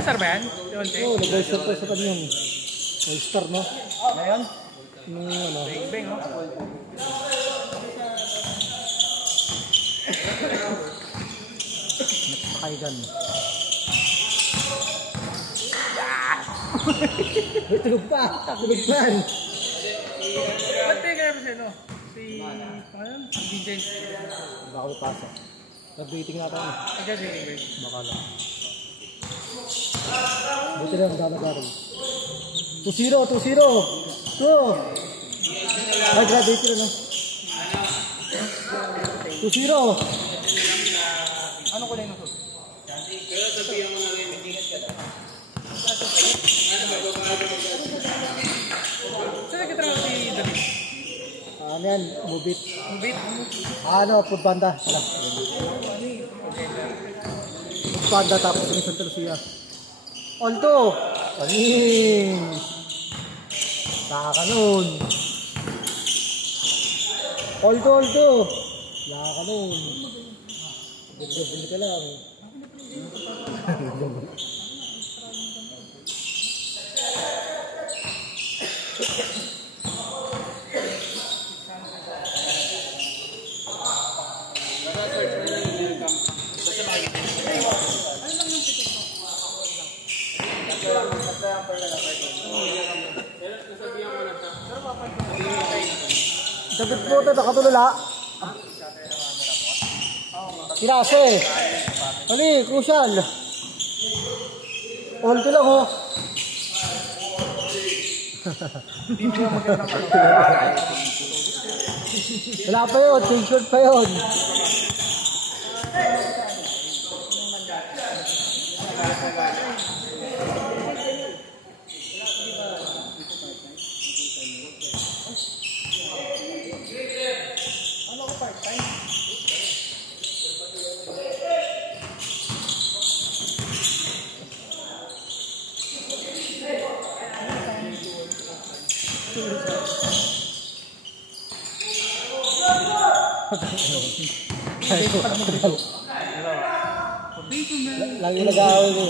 Nag-all-star ba yan? Oo, nag-all-star pa sa kanyang all-star, no? Ngayon? Ano? Bang, no? Nakakaigan. Tulog pa! Tulog pa! Ba't tayo kaya pa siya, no? Si... Ano? DJ. Baka mapasok. Nag-waiting na tayo. Nag-waiting ba yun? Baka lang. Buti lang, gano'n. 2-0, 2-0! 2! Ay, graduate na, no? 2-0! Ano ko lang yung nusot? Pero sabihan mo na rin, matigas ka na. Saan nagkatrabaho si David? Ano yan? Mubit. Mubit? Ano? Food banda. Food banda tapos yung Santa Lucia. Alto! Paning! Nakakanon! Alto! Alto! Nakakanon! Bili ka lang. Dapat po ito, nakatulala. Kinase. Hali, crucial. All to lang, oh. Wala pa yun, change short pa yun. Lagi nag-aaway ko.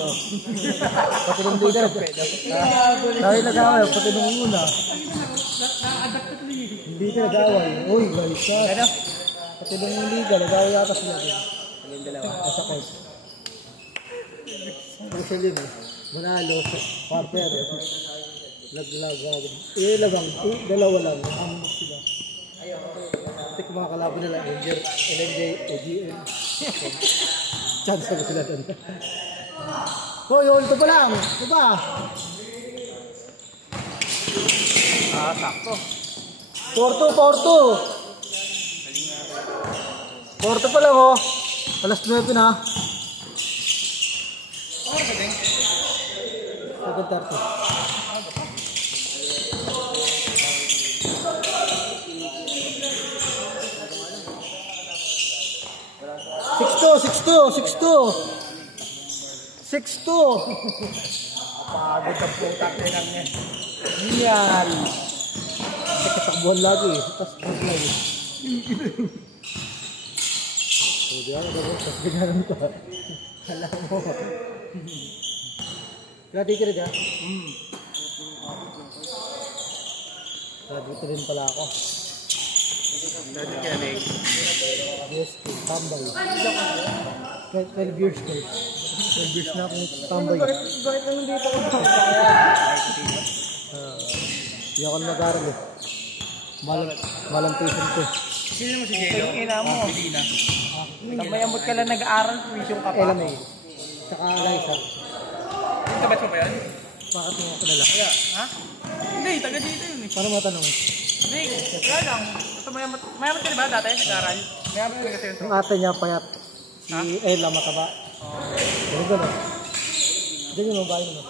Pati nung leader. Lagi nag-aaway, pati nung una. Hindi ka nag-aaway. Uy, guys ka. Pati nung liga, nag-aaway yata sila. Yung dalawa. Kasakay. Gusto din eh. Manalo sa partner. Lag-lag. Lagang. Dalawa lang. Amok sila. Pati kung mga kalaban nila. LNJ, OGN. Chance na sila doon. Hoy, ito pa lang. Ito pa. Sakto. 4-2. 4-2 pa lang, oh. Alas 9 na. Ano ba din? 7:30. Six two. Pagod ang putak din lang yan. Yan. Kasi katakbuhan lagi. Tapos lagi. Hindi ako dapat. Tapos bigyan ko. Alam mo. Graduate rin ha? Graduate rin pala ako. Graduate ka na Yes, tambay. 12 years ko. 12 years na akong tambay. Bakit naman dito ako? Hindi ako nag-aaral eh. Malang tuition ko. Sino mo si Jello? Ina mo. Tamayamot ka lang nag-aaral, tuition ka pa. LMA. Tsaka Liza. Yung tabat mo ba yun? Bakit mo ako nala? Ha? Hindi, taga dito yun eh. Paano matanong? Hindi, kaya lang. Mayamot ka diba dati nag-aaral? Mayamot ka kasi yun. Yung ate niya payat. Si Ella mataba. Gano'n. Ganyan mo, bahay mo.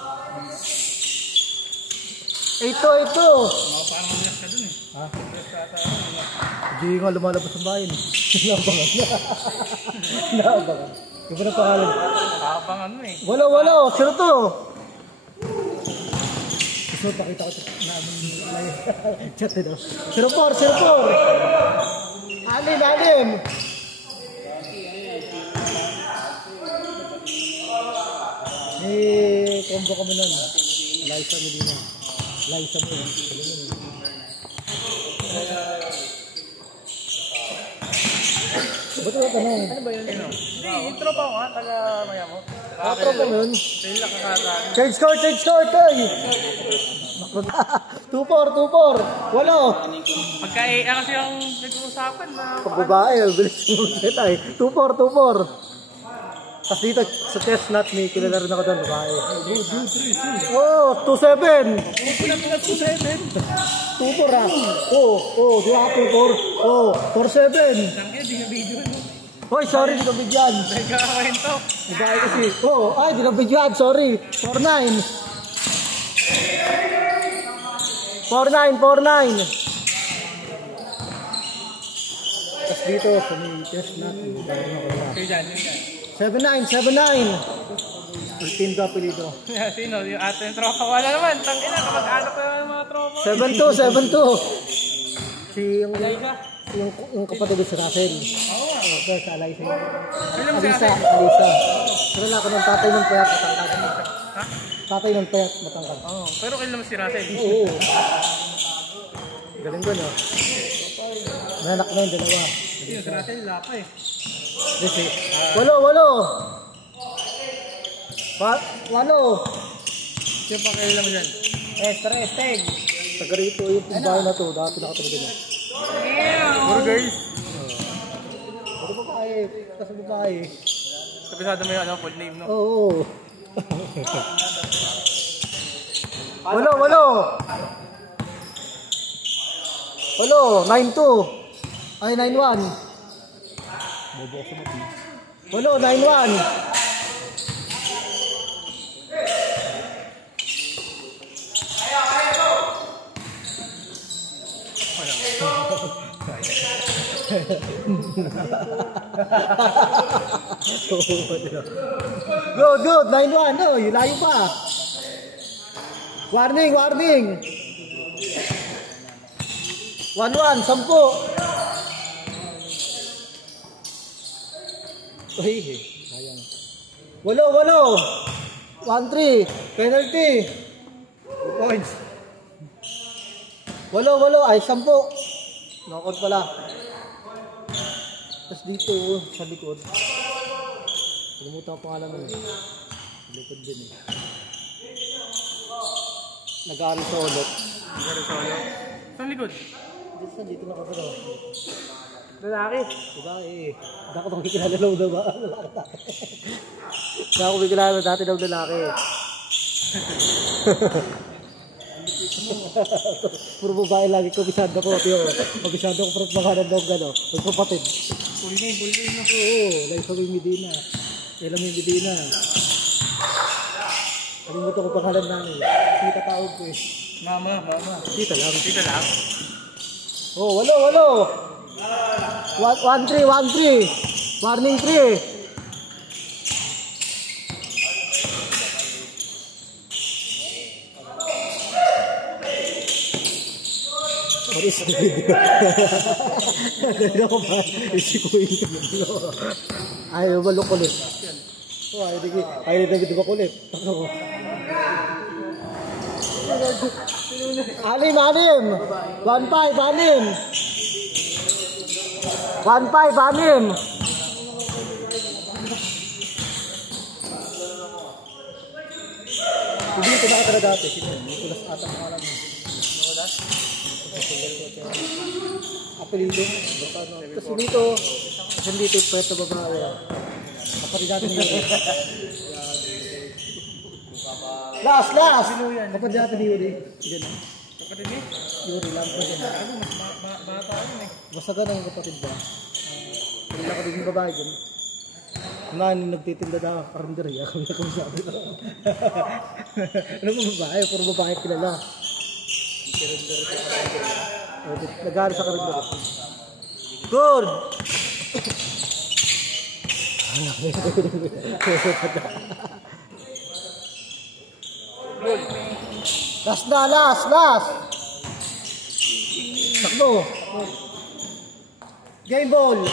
Ito! Parang malas ka dun eh. Ha? Hindi nga lumalabas ang bayan. Naabangan. Yung ba na pangalan? Nakakapang ano eh. Wala. Sino to? Gusto pakita ko namin layo. Chat ito. 04. Alin. Eh, Combo kami nun. Liza Medina. Liza mo yun. Ba't wala tanong? Ano ba yun? Hindi, intro pa nga, taga Mayamo. Outro pa yun. Sila kakatahan. Change score, tay! 2-4. Walo. Pagka kasi yung nag-uusapan na... Pag babae, bilis mo siya tay. 2-4. Tapos dito sa chestnut, may kilala rin ako doon, babae. Oh, 2-7. 2-4 ah. Oh, di ako 4. Oh, 4-7. Tangin, di nga video no? Hoy, sorry, di ka bigyan. Nagkakawento. Babae kasi. Oh, ay, di ka bigyan, sorry. 4-9. 4-9. Tapos dito, sa may chestnut, may babae rin ako doon. Kayo dyan, yun dyan. 7-9. Ultim ka apelido. Sino? Yung ating tropa. Wala naman. Tangina, kamag-anak na ng mga tropa. 7-2. Yung kapatid ko si Russell. Oo. Okay, sa Alisa. Kailan mo si Ate? Alisa. Pero na ako ng tatay ng payat matangkad. Ha? Tatay ng payat matangkad. Oo. Pero kailan mo si Russell? Oo. Galing ko, no? Nanak na yung dalawa. Sino? Si Russell? Lapa eh. Kasi, walo. Walo. Sino pa kailan mo dyan? Esteg. Taga rito yung bahay na to. Dati nakatabi na. Puro guys. Puro babae. Kasi babae. Kabisado mo yung ano, full name, no? Oo. Walo. 9-2. Ay, 9-1. Walo, 9-1. Good. 9-1. No, yung layo pa. Warning. 1-1, 10. Uy, sayang. Walo. 1-3. Penalty. 2 points. Walo. Ay, 10. Knockout pala. Tapos dito, sa likod. Kalimutan ko pangalan mo eh. Sa likod din eh. Nag-aaral sa ulot. Saan likod? Dito na kapag ako. Lalaki. Babae. Hindi ako makikilala lang daw ba? Hindi ako makikilala dati daw lalaki. Puro babae lagi ko bisado ko. Mabisado ko parang makanan daw gano'n. Magpapatid. Full name. Oo, Liza Medina. Elam Medina. Kalimutan ko pangalan namin. Hindi katawag ko eh. Mama. Dito lang. Oh, walo. 1-3. Warning 3. Paris na video. Dahil ako ba? Isikuin ka na. Ayaw malok ulit. Ayaw na video ba ulit? Alim. 1-5. Hindi ito nakatara dati. Nicolas ata ang alam mo. Nicolas? Apelido. Tapos dito, pweto babae. Kapatid natin yun. Last! Kapatid natin Yuri. Kapatid niya? Yuri lang po dyan. Ano, mas bata yun eh. Basta ganun ang kapatid ba? Hindi lang kapatid yung babae dyan. Man, nagtitinda na karinderya. Kami na kung sabi ko. Ano mo babae? Puro babae kilala. Nag-aaral sa karinderya. Good! Last! Takbo! Game ball!